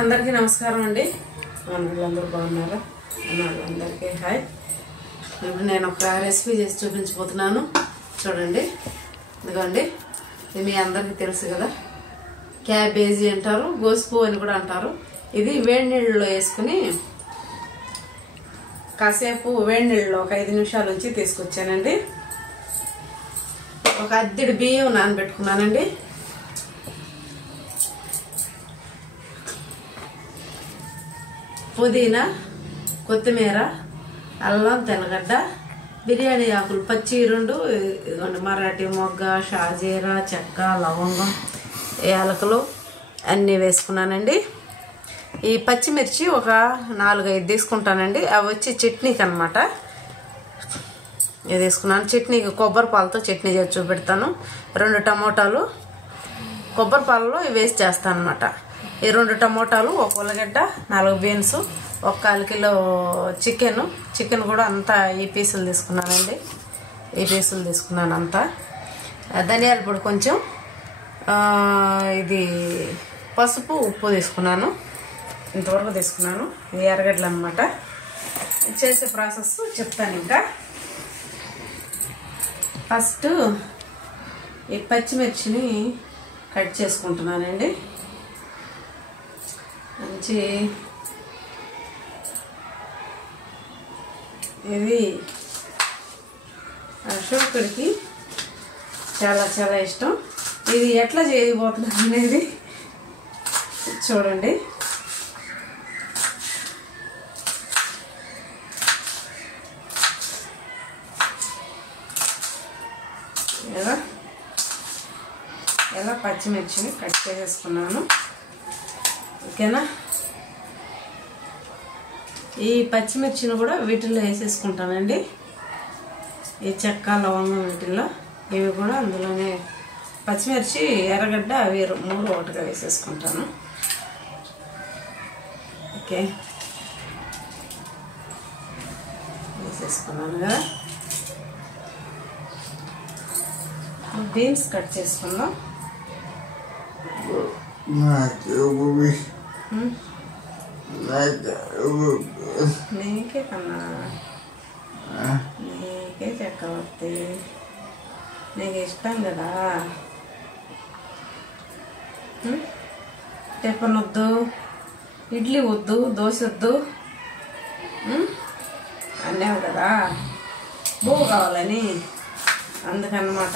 అందరికీ నమస్కారం అండి. అందరూ బాగున్నారా? అందరికీ హాయ్. ఇప్పుడు నేను ఒక రెసిపీ చేసి చూపించబోతున్నాను. చూడండి, ఇదిగోండి. ఇది మీ అందరికీ తెలుసు కదా, క్యాబేజీ అంటారు, గోసుపు అని కూడా అంటారు. ఇది వేడి నీళ్ళలో వేసుకుని కాసేపు వేడి నీళ్ళలో ఒక 5 నిమిషాల నుంచి తీసుకొచ్చానండి. ఒక అద్దెడి బియ్యం నానబెట్టుకున్నానండి. పుదీనా, కొత్తిమీర, అల్లం, తెల్లగడ్డ, బిర్యానీ ఆకులు పచ్చి 2, ఇదిగోండి మరాఠీ మొగ్గ, షాజీరా, చెక్క, లవంగం, యాలకులు అన్నీ వేసుకున్నానండి. ఈ పచ్చిమిర్చి ఒక 4-5 తీసుకుంటానండి. అవి వచ్చి చట్నీకి అనమాట. ఇది తీసుకున్నాను. చట్నీకి కొబ్బరి పాలతో చట్నీ చేసి చూపెడతాను. 2 టమోటాలు కొబ్బరి పాలలో వేసి చేస్తాను అనమాట. ఈ 2 టమోటాలు, 1 ఉల్లగడ్డ, 4 బీన్స్, 1/4 కిలో చికెన్ కూడా అంతా ఈ పీసులు తీసుకున్నానండి. ఈ పీసులు తీసుకున్నాను అంతా. ధనియాల పొడి కొంచెం, ఇది పసుపు, ఉప్పు తీసుకున్నాను. ఇంతవరకు తీసుకున్నాను. ఇది ఎర్రగడ్డలు అనమాట. చేసే ప్రాసెస్ చెప్తాను. ఇంకా ఫస్ట్ ఈ పచ్చిమిర్చిని కట్ చేసుకుంటున్నానండి. మంచి ఇది అశోకుడికి చాలా చాలా ఇష్టం. ఇది ఎట్లా చేయబోతున్నాను అనేది చూడండి. ఎలా పచ్చిమిర్చిని కట్ చేసేసుకున్నాను. ఓకేనా? ఈ పచ్చిమిర్చిని కూడా వీటిల్లో వేసేసుకుంటానండి. ఈ చెక్క, లవంగం వీటిల్లో ఇవి కూడా అందులోనే. పచ్చిమిర్చి, ఎర్రగడ్డ అవి 3 ఒకటిగా వేసేసుకుంటాను. ఓకే, వేసేసుకున్నాను కదా. బీన్స్ కట్ చేసుకుందాం. నీకే కన్నా, నీకే చక్రవర్తి, నీకు ఇష్టం కదా. టిఫిన్ వద్దు, ఇడ్లీ వద్దు, దోశ వద్దు అన్నావు కదా, బువ్వ కావాలని. అందుకన్నమాట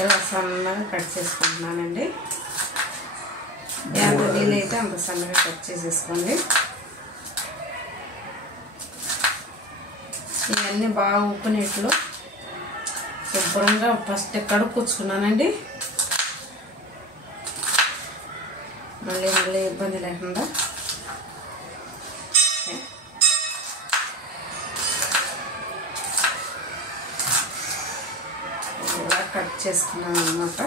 ఇలా సన్నగా కట్ చేసుకుంటున్నానండి. ఎంత వీలైతే అంత సన్నగా కట్ చేసేసుకోండి. ఇవన్నీ బాగా ఉప్పు నీటిలో శుభ్రంగా ఫస్ట్ కడుక్కొచ్చుకున్నానండి. మళ్ళీ ఇబ్బంది లేకుండా. ఇలా కట్ చేసుకున్నాను అన్నమాట.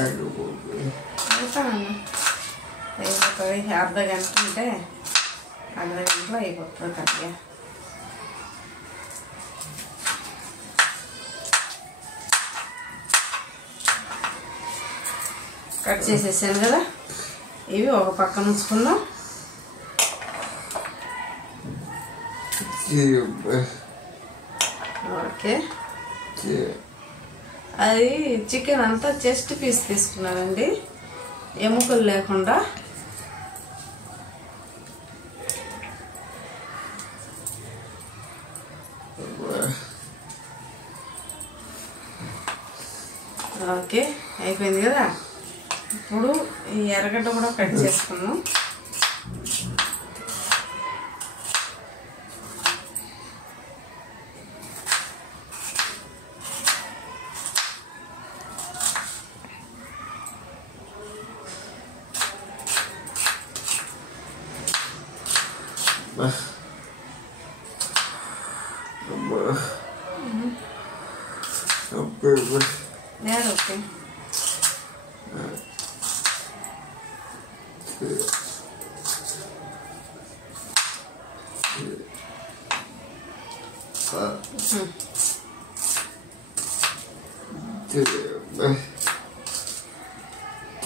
అయిపోతుంది. అర్ధ గంట ఉంటే అర్ధ గంటలో అయిపోతుంది కట్టిగా. కట్ చేసేసాను కదా. ఇవి ఒక పక్కన ఉంచుకుందాం. ఓకే, అది చికెన్ అంతా చెస్ట్ పీస్ తీసుకున్నానండి, ఎముకలు లేకుండా. ఓకే, అయిపోయింది కదా. ఇప్పుడు ఈ ఎర్రగడ్డ కూడా కట్ చేసుకున్నాం. ఓకే,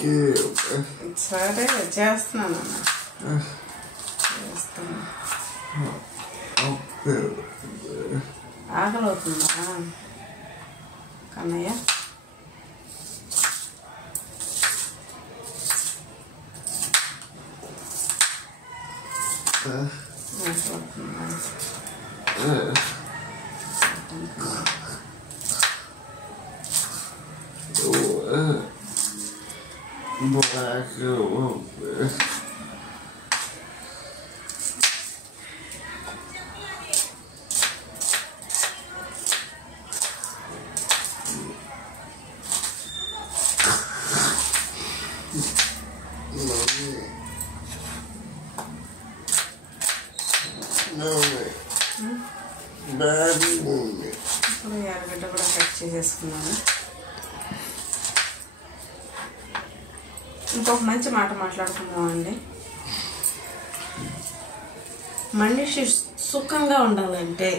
సరే చేస్తున్నాను చేస్తున్నా. ఆకలి అవుతుందా కన్నయ్య? ఇప్పుడు ఎర్రగడ్డ కూడా కట్ చేసేసుకున్నాను. ఇంకొక మంచి మాట మాట్లాడుకుందామండి. మనిషి సుఖంగా ఉండాలంటే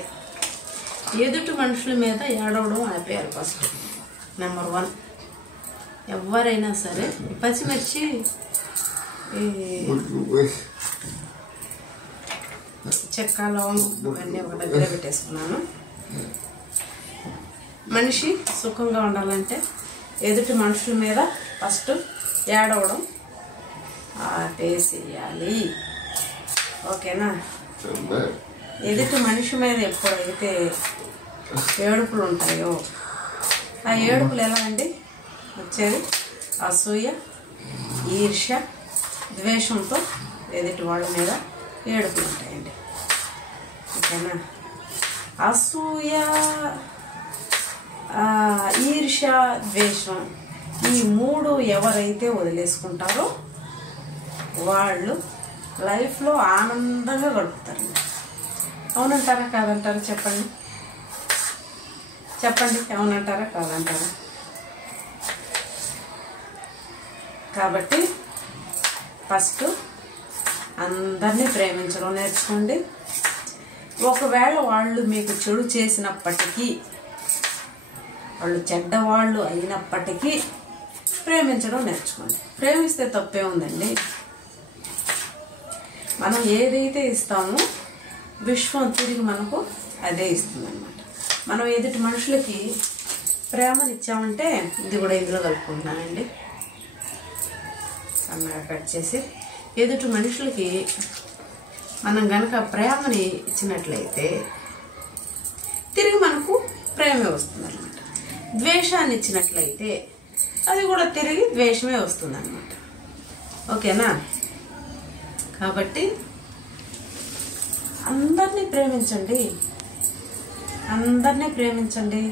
ఎదుటి మనుషుల మీద ఏడవడం ఆపేయాలి ఫస్ట్. నెంబర్ 1. ఎవరైనా సరే పచ్చిమిర్చి చెక్క లవంగం ఇవన్నీ ఒక దగ్గర పెట్టేసుకున్నాను. మనిషి సుఖంగా ఉండాలంటే ఎదుటి మనుషుల మీద ఫస్ట్ ఏడవడం ఆపేసేయాలి. ఓకేనా? ఎదుటి మనిషి మీద ఎప్పుడైతే ఏడుపులు ఉంటాయో ఆ ఏడుపులు ఎలా అండి వచ్చేది? అసూయ, ఈర్ష్య, ద్వేషంతో ఎదుటి వాళ్ళ మీద ఏడుపులు ఉంటాయండి. ఓకేనా? అసూయ, ఈర్ష్య, ద్వేషం ఈ 3 ఎవరైతే వదిలేసుకుంటారో వాళ్ళు లైఫ్లో ఆనందంగా గడుపుతారు. అవునంటారా కాదంటారా? చెప్పండి చెప్పండి, అవునంటారా కాదంటారా? కాబట్టి ఫస్ట్ అందరినీ ప్రేమించడం నేర్చుకోండి. ఒకవేళ వాళ్ళు మీకు చెడు చేసినప్పటికీ, వాళ్ళు చెడ్డవాళ్ళు అయినప్పటికీ ప్రేమించడం నేర్చుకోండి. ప్రేమిస్తే తప్పే ఉందండి. మనం ఏదైతే ఇస్తామో విశ్వం తిరిగి మనకు అదే ఇస్తుంది అన్నమాట. మనం ఎదుటి మనుషులకి ప్రేమనిచ్చామంటే, ఇది కూడా ఇందులో కలుపుకుంటున్నానండి సన్నగా కట్ చేసి, ఎదుటి మనుషులకి మనం గనక ప్రేమని ఇచ్చినట్లయితే తిరిగి మనకు ప్రేమే వస్తుంది అన్నమాట. ద్వేషాన్ని ఇచ్చినట్లయితే అది కూడా తిరిగి ద్వేషమే వస్తుంది అన్నమాట. ఓకేనా? కాబట్టి అందరినీ ప్రేమించండి, అందరినీ ప్రేమించండి.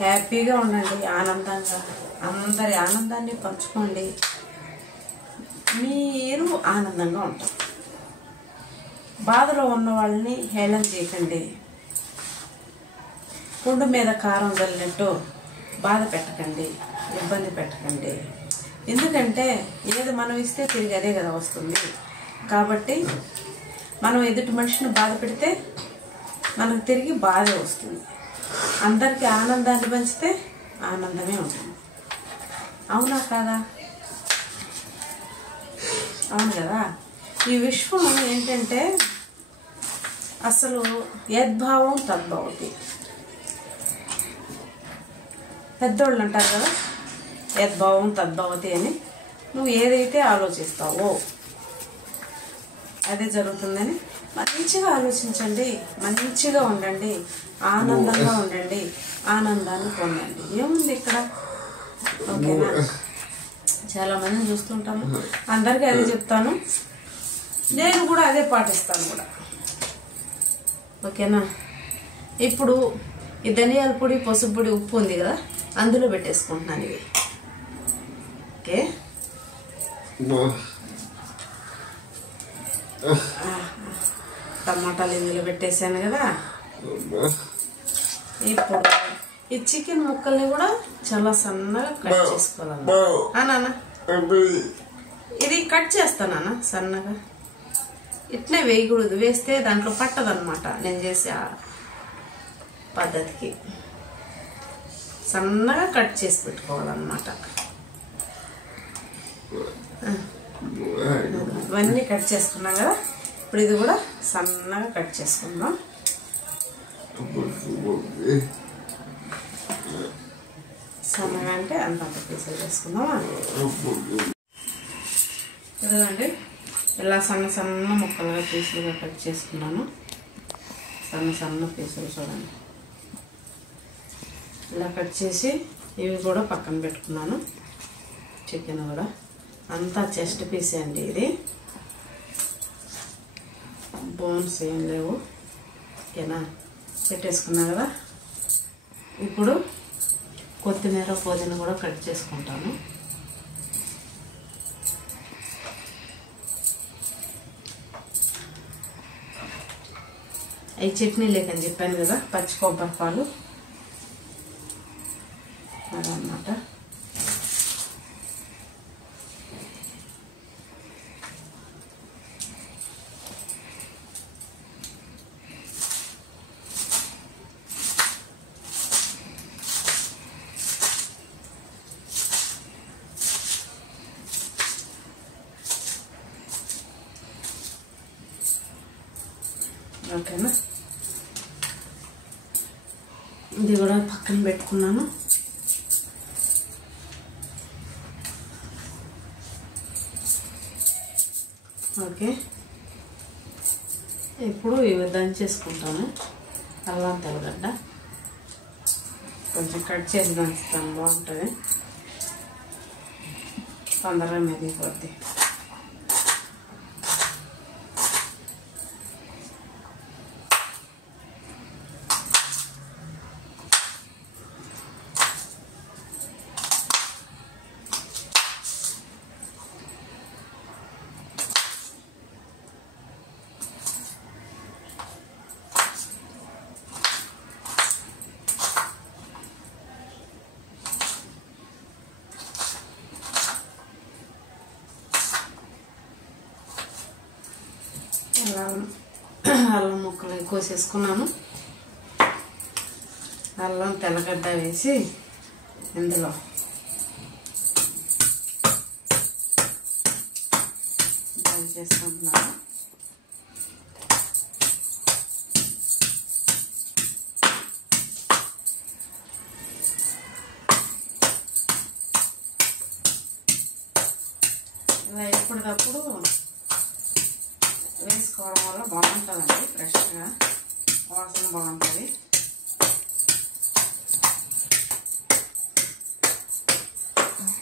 హ్యాపీగా ఉండండి, ఆనందంగా అందరి ఆనందాన్ని పంచుకోండి. మీరు ఆనందంగా ఉంటారు. బాధలో ఉన్న వాళ్ళని హేళన చేయకండి. కుండు మీద కారం చల్లినట్టు బాధ పెట్టకండి, ఇబ్బంది పెట్టకండి. ఎందుకంటే ఏది మనం ఇస్తే తిరిగి అదే కదా వస్తుంది. కాబట్టి మనం ఎదుటి మనిషిని బాధ పెడితే మనకు తిరిగి బాధే వస్తుంది. అందరికీ ఆనందాన్ని పంచితే ఆనందమే ఉంటుంది. అవునా కాదా? అవును కదా. ఈ విశ్వం ఏంటంటే అసలు యద్భావం తద్భవతి. పెద్దోళ్ళు అంటారు కదా, యద్భావం తద్భవతి అని. నువ్వు ఏదైతే ఆలోచిస్తావో అదే జరుగుతుందని మంచిగా ఆలోచించండి, మంచిగా ఉండండి, ఆనందంగా ఉండండి, ఆనందాన్ని పొందండి. ఏముంది ఇక్కడ? ఓకేనా? చాలా మందిని చూస్తుంటాను, అందరికీ అదే చెప్తాను, నేను కూడా అదే పాటిస్తాను కూడా. ఓకేనా? ఇప్పుడు ఈ ధనియాల పొడి, పసుపు పొడి, ఉప్పు ఉంది కదా, అందులో పెట్టేసుకుంటున్నాను ఇవి. ఓకే, టమాటాలు ఇందులో పెట్టేసాను కదా. ఇప్పుడు ఈ చికెన్ ముక్కల్ని కూడా చాలా సన్నగా కట్ చేసుకోవాలన్నా. ఇది కట్ చేస్తానా సన్నగా, ఇట్నే వేయకూడదు, వేస్తే దాంట్లో పట్టదనమాట. నేను చేసే పద్ధతికి సన్నగా కట్ చేసి పెట్టుకోవాలన్నమాట. ఇవన్నీ కట్ చేసుకున్నాం కదా, ఇప్పుడు ఇది కూడా సన్నగా కట్ చేసుకుందాం. సన్నగా అంటే అంత పీసులు చేసుకుందాం. ఇదిగోండి ఇలా సన్న సన్న ముక్కలుగా పీసులుగా కట్ చేసుకున్నాను. సన్న సన్న పీసులు చూడండి ఇలా కట్ చేసి ఇవి కూడా పక్కన పెట్టుకున్నాను. చికెన్ కూడా అంతా చెస్ట్ పీస్ అండి, ఇది బోన్స్ ఏం లేవు. ఓకేనా, పెట్టేసుకున్నా కదా. ఇప్పుడు కొత్తిమీర పుదీనా కూడా కట్ చేసుకుంటాను. అవి చట్నీ లేకని చెప్పాను కదా, పచ్చి కొబ్బరి పాలు అదన్నమాట. ఓకేనా, ఇది కూడా పక్కన పెట్టుకున్నాను. ఓకే, ఇప్పుడు ఇవి దంచేసుకుంటాను. అల్లం తెల్లగడ్డ కొంచెం కట్ చేసి దంచుతాను, బాగుంటుంది, తొందరగా మెదిగిపోద్ది. అల్లం ముక్కలు కోసేసుకున్నాను. అల్లం తెల్లగడ్డ వేసి ఇందులో చేసుకుంటున్నాను. ఇలా ఎప్పటికప్పుడు వేసుకోవడం వల్ల బాగుంటుందండి, ఫ్రెష్గా వాసన బాగుంటుంది.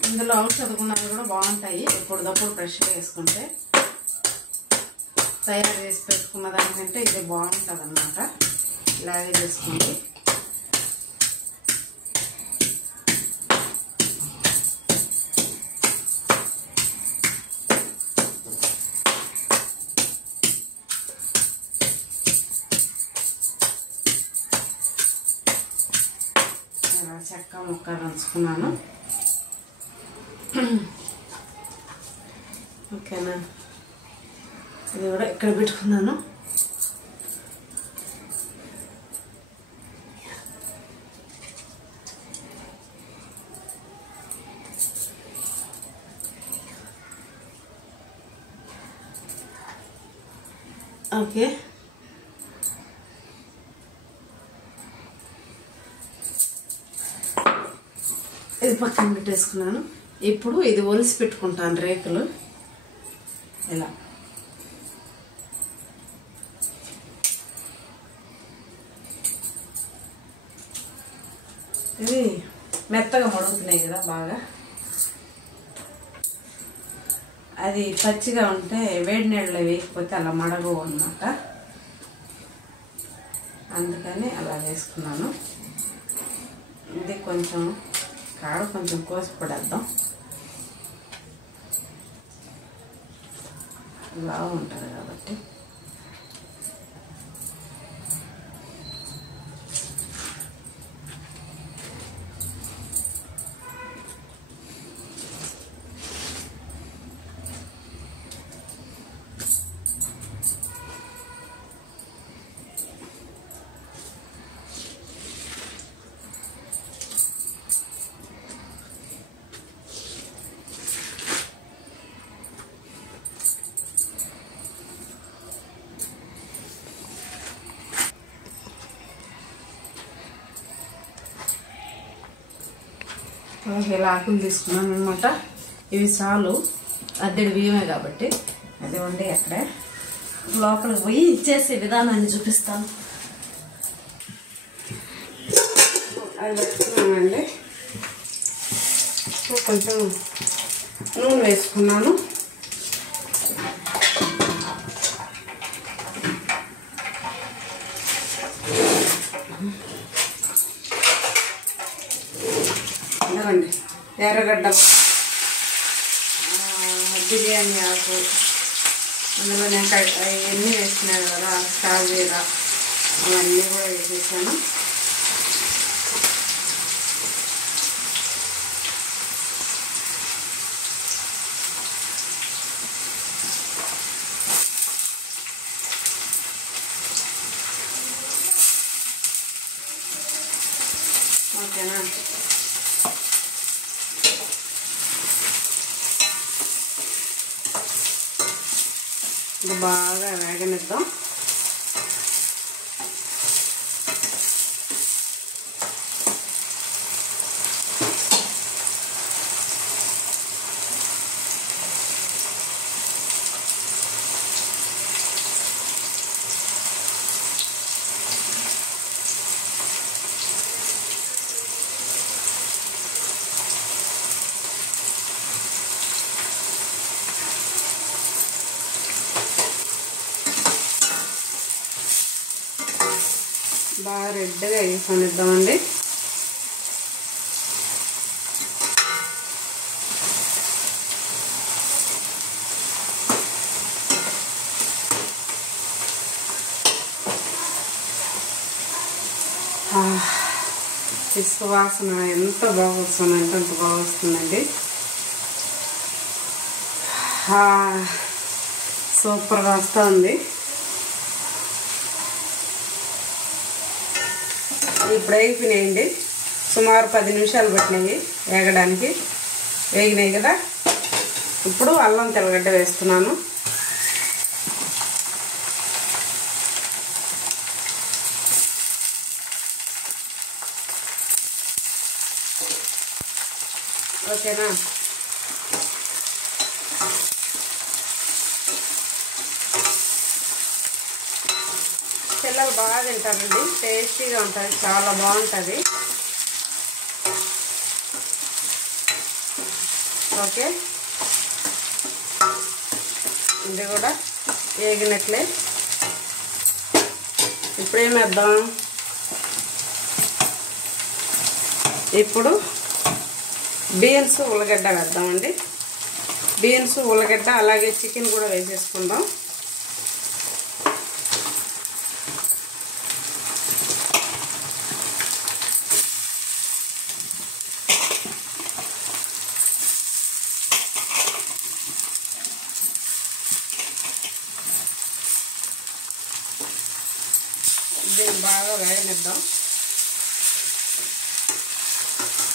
ఇందులో ఔషధ గుణాలు కూడా బాగుంటాయి. ఎప్పటికప్పుడు ఫ్రెష్గా వేసుకుంటే తయారు చేసి పెట్టుకున్న దానికంటే ఇది బాగుంటుంది అన్నమాట. ఇలాగే చేసుకోండి. చెక్క ముక్క దంచుకున్నాను. ఓకేనా, ఇది కూడా ఇక్కడ పెట్టుకున్నాను. ఓకే, ఇది పక్కన పెట్టేసుకున్నాను. ఇప్పుడు ఇది ఒలిసి పెట్టుకుంటాను రేకులు. ఇలా ఇది మెత్తగా మడుగుతున్నాయి కదా బాగా. అది పచ్చిగా ఉంటే వేడి నీళ్ళలో వేయకపోతే అలా మడగవు అన్నమాట. అందుకని అలా వేసుకున్నాను. ఇది కొంచెం కాడ కొంచెం కోసి పడేద్దాం, ఇలా ఉంటుంది కాబట్టి. ఇలా ఆకులు తీసుకున్నాను అనమాట. ఇవి చాలు, అద్దెడి బియ్యమే కాబట్టి. అది వండి అక్కడే లోపలికి పోయి ఇచ్చేసే విధానాన్ని చూపిస్తాను. అది పెట్టుకున్నానండి. కొంచెం నూనె వేసుకున్నాను. ఇదిగోండి ఎర్రగడ్డ, బిర్యానీ ఆకు, అందులో నేను అవన్నీ వేసినాను కదా, షాజీరా అవన్నీ కూడా వేసేసాను. ఓకేనా? ఇది బాగా వేగనిద్దాం. బాగా రెడ్గా వేసుకొనిద్దామండి. పిస్సు వాసన ఎంత బాగా వస్తుందంటే అంత బాగా వస్తుందండి. సూపర్గా వస్తుంది. ఇప్పుడు వేగిపోయినాయండి. సుమారు 10 నిమిషాలు పట్టినాయి వేగడానికి. వేగినాయి కదా. ఇప్పుడు అల్లం తెల్లగడ్డ వేస్తున్నాను. ఓకేనా? పిల్లలు బాగా తింటారండి, టేస్టీగా ఉంటుంది, చాలా బాగుంటుంది. ఓకే, ఇది కూడా వేగినట్లే. ఇప్పుడేమేద్దాం, ఇప్పుడు బీన్స్ ఉల్లగడ్డ వేద్దామండి. బీన్స్ ఉల్లగడ్డ అలాగే చికెన్ కూడా వేసేసుకుందాం. దీన్ని బాగా వేగనిద్దాం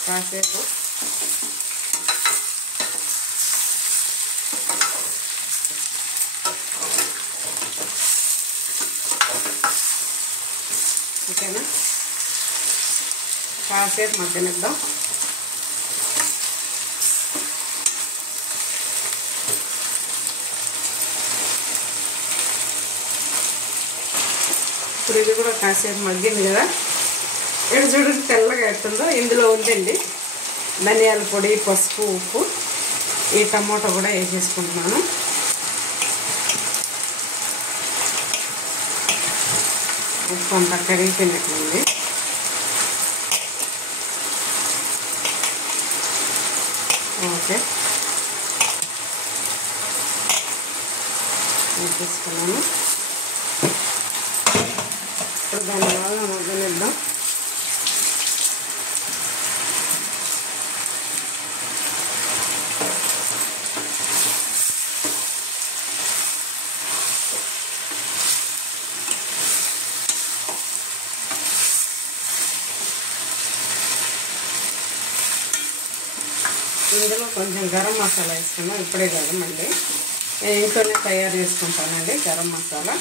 కాసేపు. ఓకేనా? కాసేపు మగ్గనిద్దాం. ఇప్పుడు ఇది కూడా కాసేపు మగ్గింది కదా. ఇక్కడ చూడండి తెల్లగా ఎట్టుందో. ఇందులో ఉందండి ధనియాల పొడి, పసుపు, ఉప్పు, ఈ టమాటో కూడా వేసేసుకుంటున్నాను. ఉప్పు అంతా కరిగిపోయినట్లుంది. ఓకే, వేసేసుకున్నాను. ఇప్పుడు దాన్ని బాగా మగ్గనిద్దాం. ఇందులో కొంచెం గరం మసాలా వేసుకున్నాం. ఇప్పుడే కాదు, మళ్ళీ నేను ఇంట్లోనే తయారు చేసుకుంటానండి గరం మసాలా.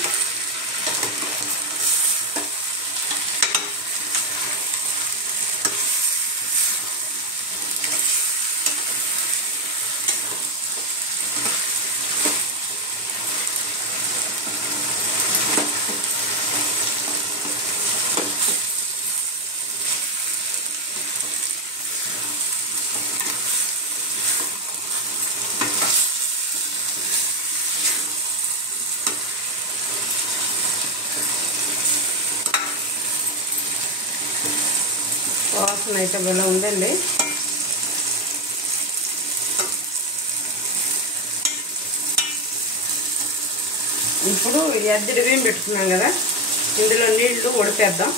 వాసన అయితే భలే ఉందండి. ఇప్పుడు ఎద్దడి బియ్యం పెట్టుకున్నాం కదా, ఇందులో నీళ్లు ఉడిపేద్దాం.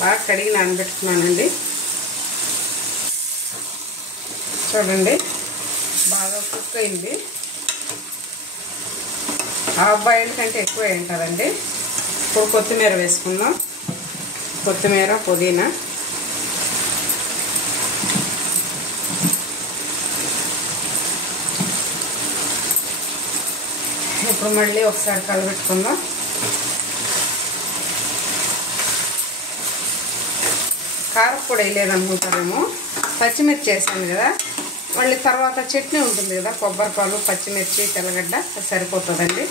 బాగా కడిగి నానబెట్టుకున్నానండి. చూడండి బాగా కుక్ అయింది. హాఫ్ బాయిల్ కంటే ఎక్కువ ఉంటుందండి. ఇప్పుడు కొత్తిమీర వేసుకుందాం. కొత్తిమీర, పుదీనా, ఇప్పుడు మళ్ళీ ఒకసారి కలబెట్టుకుందాం. కారపొడి వేయలేదనుకుంటారేమో, పచ్చిమిర్చి వేసాను కదా, మళ్ళీ తర్వాత చట్నీ ఉంటుంది కదా, కొబ్బరిపాలు, పచ్చిమిర్చి, తెల్లగడ్డ, సరిపోతుందండి.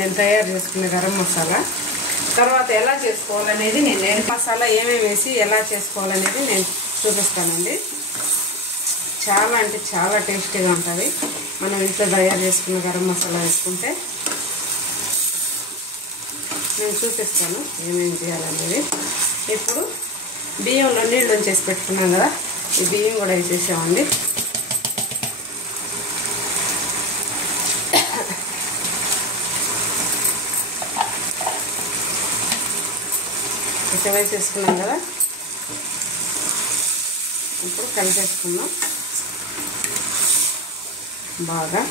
నేను తయారు చేసుకున్న గరం మసాలా తర్వాత ఎలా చేసుకోవాలనేది నేను మసాలా ఏమేమి వేసి ఎలా చేసుకోవాలనేది నేను చూపిస్తానండి. చాలా అంటే చాలా టేస్టీగా ఉంటుంది మనం ఇంట్లో తయారు చేసుకున్న గరం మసాలా వేసుకుంటే. నేను చూపిస్తాను ఏమేమి చేయాలనేది. ఇప్పుడు బియ్యంలో నీళ్ళు వంచేసి పెట్టుకున్నాం కదా, ఈ బియ్యం కూడా వేసేసామండి. ఇట్లా వేసేసుకున్నాం కదా, ఇప్పుడు కలిపేసుకుందాం బాగా.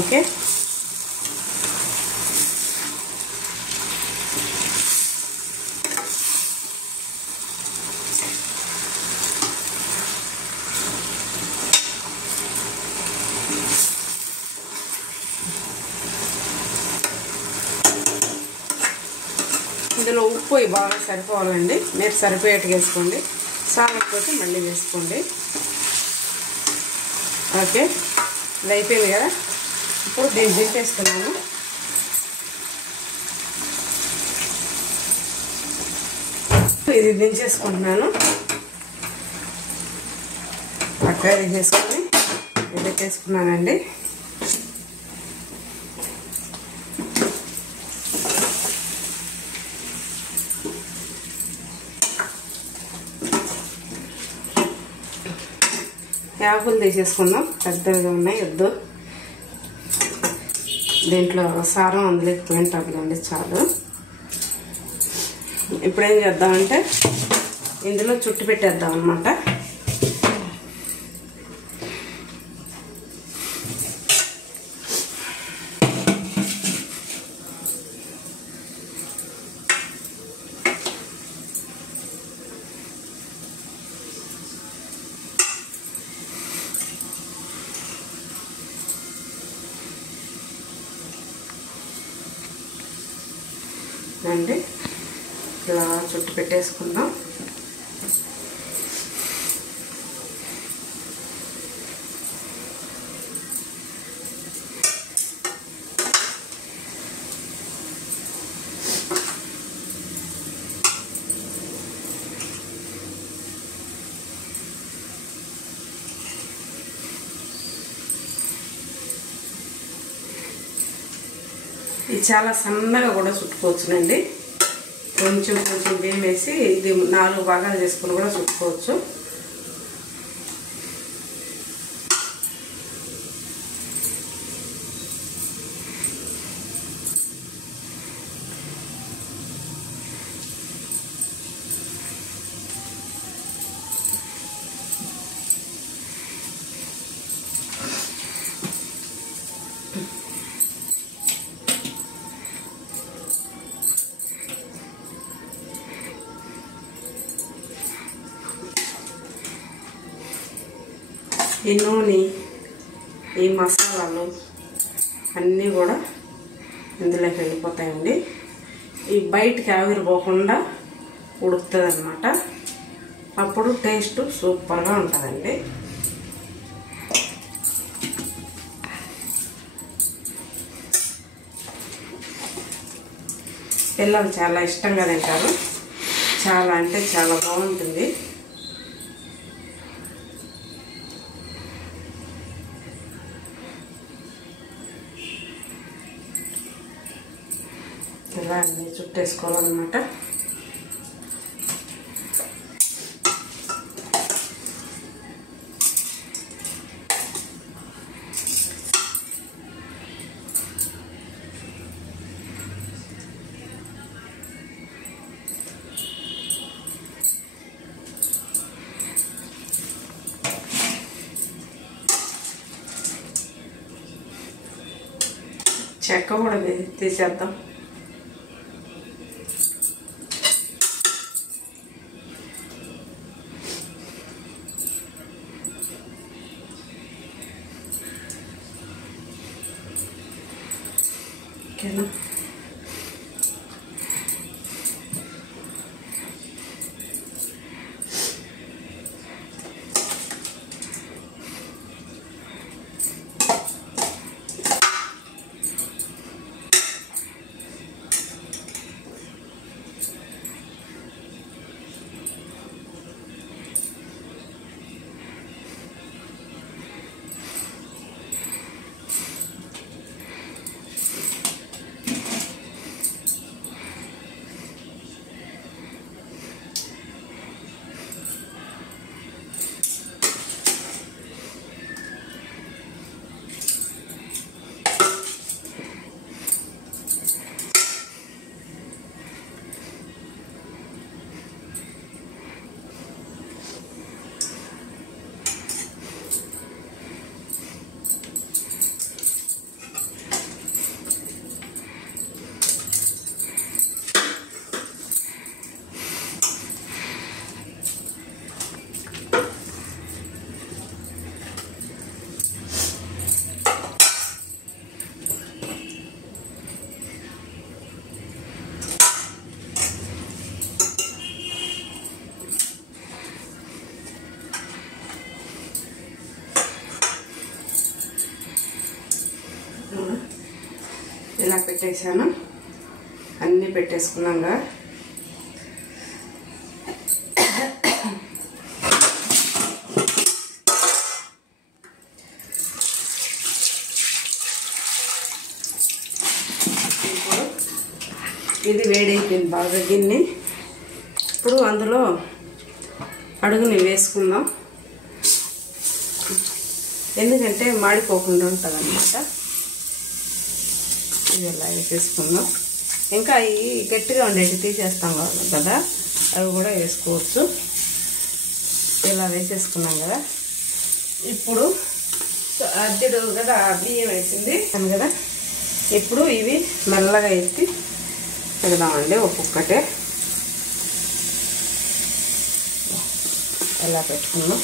ఓకే, ఇందులో ఉప్పు బాగా సరిపోవాలండి. మీరు సరిపోయేట్టుగా వేసుకోండి, సాలకపోతే మళ్ళీ వేసుకోండి. ఓకే, ఇది అయిపోయింది కదా. ఇప్పుడు దీన్ని దింపేస్తున్నాను. ఇది దించేసుకుంటున్నాను. పక్కగా దించేసుకొని ఇది పెట్టేసుకున్నానండి. యాకులు తీసేసుకుందాం, పెద్దగా ఉన్నాయి వద్దు. దీంట్లో సారం అందులో ఎక్కువ ఉంటుందండి, చాలు. ఇప్పుడు ఏం చేద్దామంటే ఇందులో చుట్టు పెట్టేద్దాం అన్నమాట. అండి ఇలా చుట్టు పెట్టేసుకుందాం. ఇది చాలా సన్నగా కూడా చుట్టుకోవచ్చునండి. కొంచెం కొంచెం బియ్యం వేసి ఇది 4 భాగాలు చేసుకుని కూడా చుట్టుకోవచ్చు. ఈ నూనె, ఈ మసాలాలు అన్నీ కూడా ఇందులోకి వెళ్ళిపోతాయండి. ఈ బయటికి ఆవిరి పోకుండా ఉడుకుతుంది అన్నమాట. అప్పుడు టేస్ట్ సూపర్గా ఉంటుందండి. పిల్లలు చాలా ఇష్టంగా తింటారు. చాలా అంటే చాలా బాగుంటుంది. ఇలా అన్నీ చుట్టేసుకోవాలన్నమాట. చెక్క కూడా తీసేద్దాం. ఓకేనా? ఇలా పెట్టేసాను. అన్నీ పెట్టేసుకున్నాగా ఇప్పుడు ఇది వేడైపోయింది బాగా గిన్నె. ఇప్పుడు అందులో అడుగుని వేసుకుందాం, ఎందుకంటే మాడిపోకుండా ఉంటుంది అన్నమాట. ఇది ఇలా వేసేసుకుందాం. ఇంకా అవి గట్టిగా ఉండేవి తీసేస్తాం కదా, అవి కూడా వేసుకోవచ్చు. ఇలా వేసేసుకున్నాం కదా. ఇప్పుడు అద్దెడు కదా బియ్యం వేసింది కదా. ఇప్పుడు ఇవి మెల్లగా ఎత్తి పెడదామండి. ఒక్కొక్కటే ఇలా పెట్టుకున్నాం.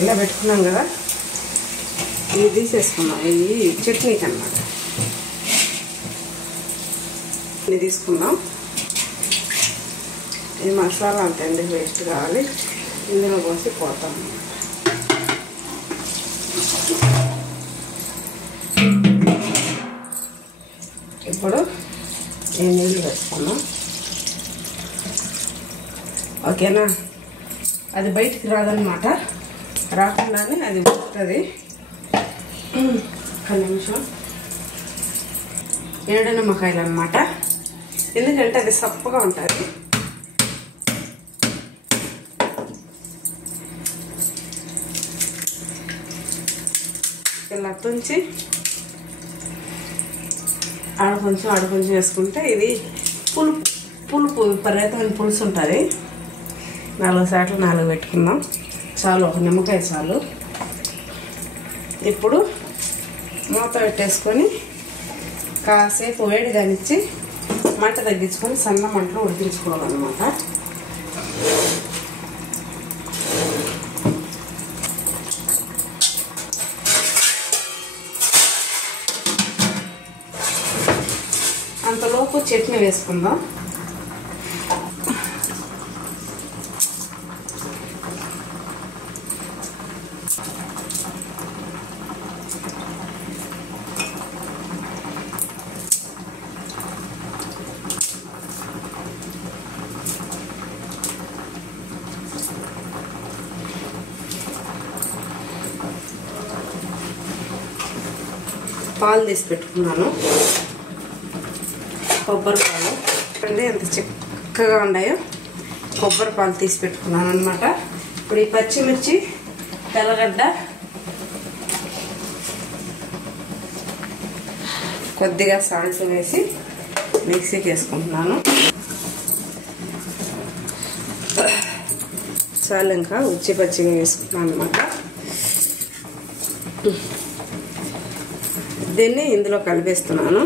ఇలా పెట్టుకున్నాం కదా. ఇవి తీసేసుకున్నాం. ఇవి చట్నీకి అన్నమాట. ఇది తీసుకున్నాం. ఈ మసాలా అంతండి వేస్ట్ కావాలి. ఇందులో పోసి పోతాం. ఇప్పుడు ఈ నీళ్ళు వేసుకున్నాం. ఓకేనా? అది బయటికి రాదనమాట. రాకుండానే అది వస్తుంది. ఒక నిమిషం. ఏడు నిమ్మకాయలు అన్నమాట, ఎందుకంటే అది సప్పగా ఉంటుంది. ఇలా తుంచి ఆడ కొంచెం వేసుకుంటే ఇది పులుపు విపరీతమైన పులుసు ఉంటుంది. 4 సార్లు 4 పెట్టుకుందాం. చాలు, ఒక నిమ్మకాయ చాలు. ఇప్పుడు మూత పెట్టేసుకొని కాసేపు వేడి కానిచ్చి మంట తగ్గించుకొని సన్న మంటలో ఉడికించుకోవాలన్నమాట. అంతలోపు చట్నీ వేసుకుందాం. పాలు తీసి పెట్టుకున్నాను, కొబ్బరి పాలు అంటే ఎంత చిక్కగా ఉన్నాయో కొబ్బరి పాలు తీసి పెట్టుకున్నాను అనమాట. ఇప్పుడు ఈ పచ్చిమిర్చి, తెల్లగడ్డ, కొద్దిగా సాల్ట్ వేసి మిక్సీకి వేసుకుంటున్నాను. చాలు, ఇంకా ఉచ్చి పచ్చిగా వేసుకున్నాను అనమాట. దీన్ని ఇందులో కలిపేస్తున్నాను.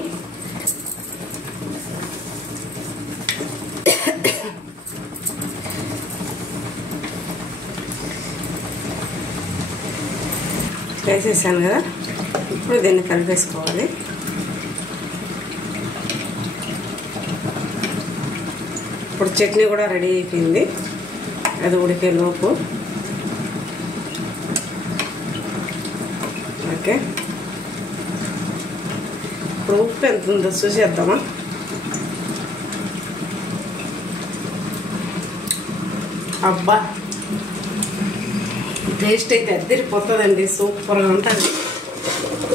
వేసేసాను కదా, ఇప్పుడు దీన్ని కలిపేసుకోవాలి. ఇప్పుడు చట్నీ కూడా రెడీ అయిపోయింది, అది ఉడికే లోపు. ఓకే, ఇప్పుడు ఉప్పు ఎంత ఉందో చూసేద్దామా. అబ్బా, టేస్ట్ అయితే అద్దరిపోతుందండి, సూపర్గా ఉంటుంది.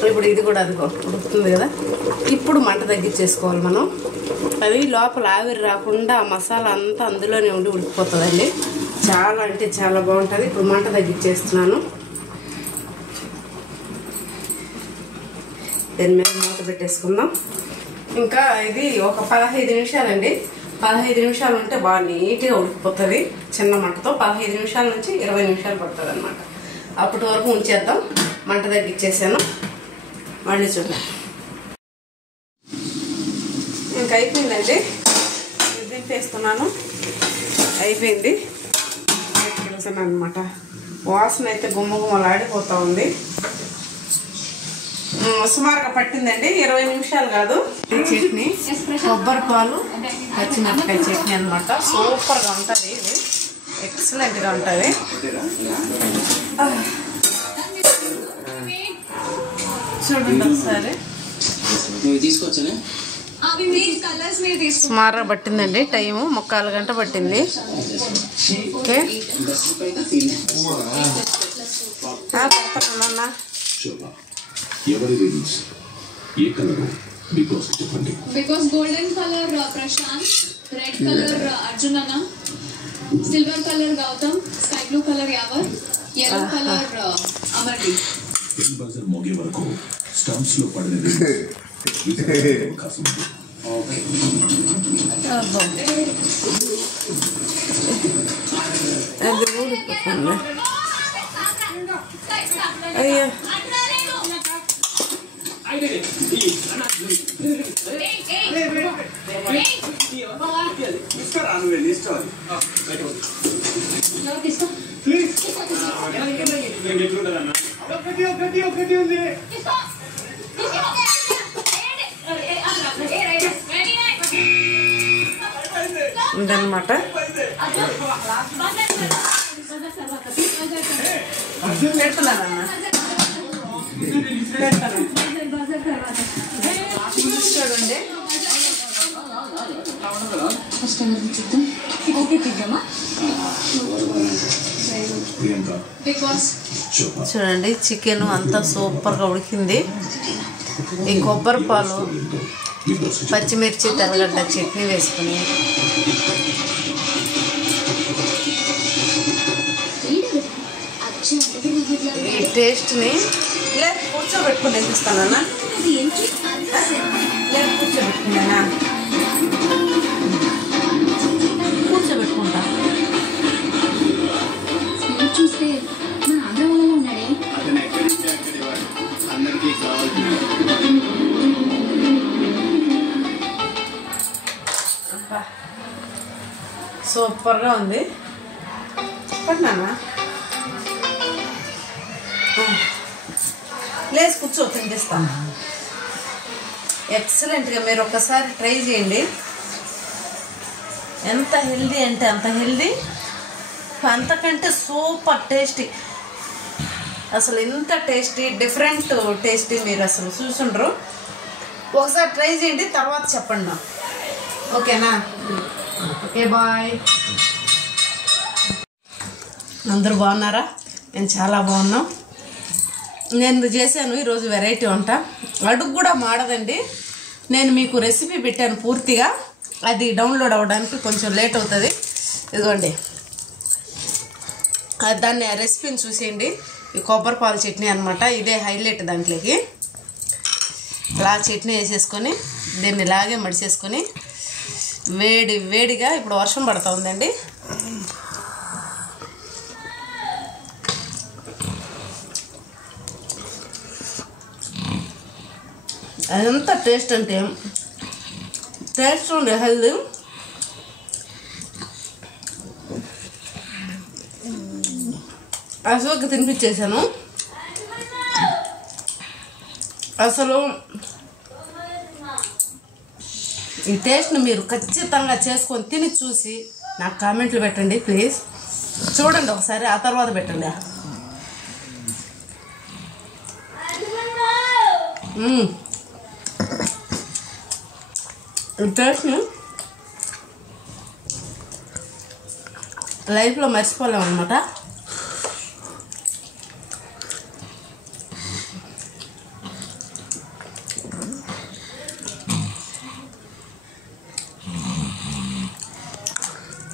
ఇప్పుడు ఇది కూడా అది ఉడుకుతుంది కదా, ఇప్పుడు మంట తగ్గించేసుకోవాలి మనం. అది లోపల ఆవిరి రాకుండా ఆ మసాలా అంతా అందులోనే ఉండి ఉడికిపోతుందండి. చాలా అంటే చాలా బాగుంటుంది. ఇప్పుడు మంట తగ్గించేస్తున్నాను. దీని మీద మూత పెట్టేసుకుందాం. ఇంకా ఇది ఒక 15 నిమిషాలండి. 15 నిమిషాలు ఉంటే బాగా నీట్గా ఉడికిపోతుంది. చిన్న మంటతో 15 నిమిషాల నుంచి 20 నిమిషాలు పడుతుంది అనమాట. అప్పటి వరకు ఉంచేద్దాం. మంట తగ్గించేసాను, మళ్ళీ చూద్దాం. ఇంకా అయిపోయిందండి, దింపేస్తున్నాను. అయిపోయింది, తెలుసాను అనమాట. వాసన అయితే గుమ్మలాడిపోతూ ఉంది. సుమారుగా పట్టిందండి, 20 నిమిషాలు కాదు. చట్నీ, కొబ్బరి పాలు, పచ్చిమిరపకాయ చట్నీ అనమాట. సూపర్గా ఉంటుంది, ఇది ఎక్సలెంట్గా ఉంటుంది. చూడండి ఒకసారి. సుమారుగా పట్టిందండి, టైము 3/4 గంట పట్టింది. Okay, పెడతానన్నా. Because golden color Prashant, red color Arjun Anna, silver color Gautam, sky blue color Yavar, yellow color Amardeep. buzzer moge varaku stumps lo padinది. Okay. అయ్యో, ఉందన్నమాట. పెడుతున్నానన్నా, చూడండి. చూడండి, చికెన్ అంతా సూపర్గా ఉడికింది. ఈ కొబ్బరి పాలు, పచ్చిమిర్చి, తెల్లగడ్డ చట్నీ వేసుకుని ఈ టేస్ట్ని కూర్చోబెట్టుకుని వేసిస్తానన్నా. ఓకేనా, కూర్చోబెట్టుకుంటా. చూస్తే మా ఆంధ్ర వాళ్ళలో ఉన్నాడే. అతను ఎక్కడికి అక్కడి వాడు అందరికీ కావాల్సిన సూపర్గా ఉంది. చెప్పండి నాన్న. లేచి కూర్చో, తినిపిస్తాను. ఎక్సలెంట్గా మీరు ఒక్కసారి ట్రై చేయండి. ఎంత హెల్దీ అంటే అంత హెల్దీ, అంతకంటే సూపర్ టేస్టీ. అసలు ఇంత టేస్టీ, డిఫరెంట్ టేస్టీ మీరు అసలు చూసుండ్రు. ఒకసారి ట్రై చేయండి, తర్వాత చెప్పండి నాకు. ఓకేనా? Okay, bye. అందరూ బాగున్నారా? నేను చాలా బాగున్నాం. నేను చేశాను ఈరోజు వెరైటీ వంట. అడుగు కూడా మాడదండి. నేను మీకు రెసిపీ పెట్టాను పూర్తిగా, అది డౌన్లోడ్ అవ్వడానికి కొంచెం లేట్ అవుతుంది. ఇదిగోండి, దాన్ని రెసిపీని చూసేయండి. ఈ కొబ్బరిపాలు చట్నీ అనమాట, ఇదే హైలైట్. దాంట్లోకి ఇలా చట్నీ వేసేసుకొని దీన్ని ఇలాగే మడిచేసుకొని వేడిగా, ఇప్పుడు వర్షం పడుతూ ఉందండి, అదంతా టేస్ట్ అంటే టేస్ట్ ఉండే హెల్దీ. అశోక్ తినిపించేసాను. అసలు ఈ టేస్ట్ని మీరు ఖచ్చితంగా చేసుకొని తిని చూసి నాకు కామెంట్లు పెట్టండి ప్లీజ్. చూడండి ఒకసారి, ఆ తర్వాత పెట్టండి. ఈ టేస్ట్ని లైఫ్లో మర్చిపోలేము అనమాట.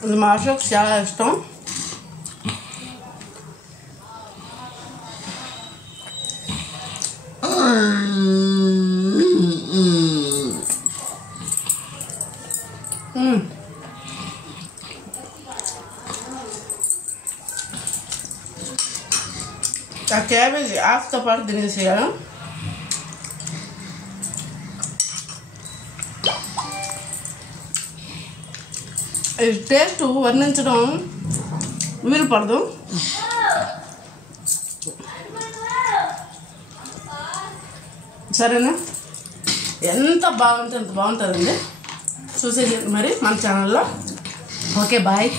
ఇది మా అశోక్ చాలా ఇష్టం. ఆ క్యాబేజీ ఆకుతో పాటు తినేసేయాలి. ఈ టేస్ట్ వర్ణించడం వీలు పడదు. సరేనా? ఎంత బాగుంటే అంత బాగుంటుందండి. చూసేది మరి మన ఛానల్లో. Okay, bye.